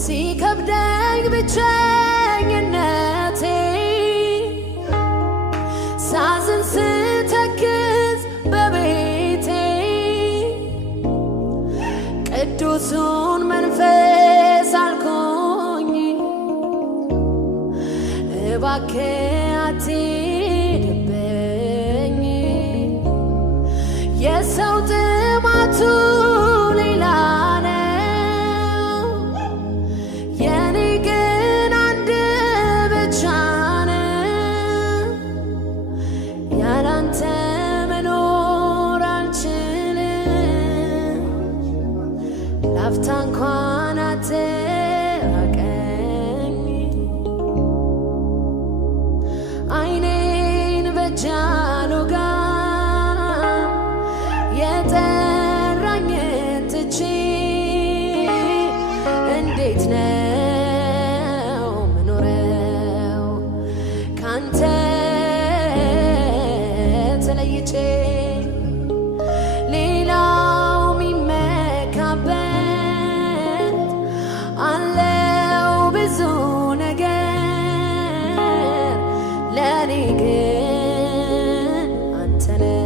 ሲከብደኝ ብቸኝነቴ ሳዝን ስተክዝ በቤቴ ቅዱሱን መንፈስ አልኩኝ እባክህ አትሂድብኝ የሰው ጥማቱ ሌላ ነው የኔ ግን አንድ ብቻ ነው ያላንተ መኖር አልችልም ላፍታ እንኳን አትራቀኝ አይኔን በእጅ አልወጋም የጠራኝን ትቼ እንዴት ነው ምኖረው ካንተ ተለይቼ ሌላው ሚመካበት አለው ብዙ ነገር ለኔ ግን አንተ ነህ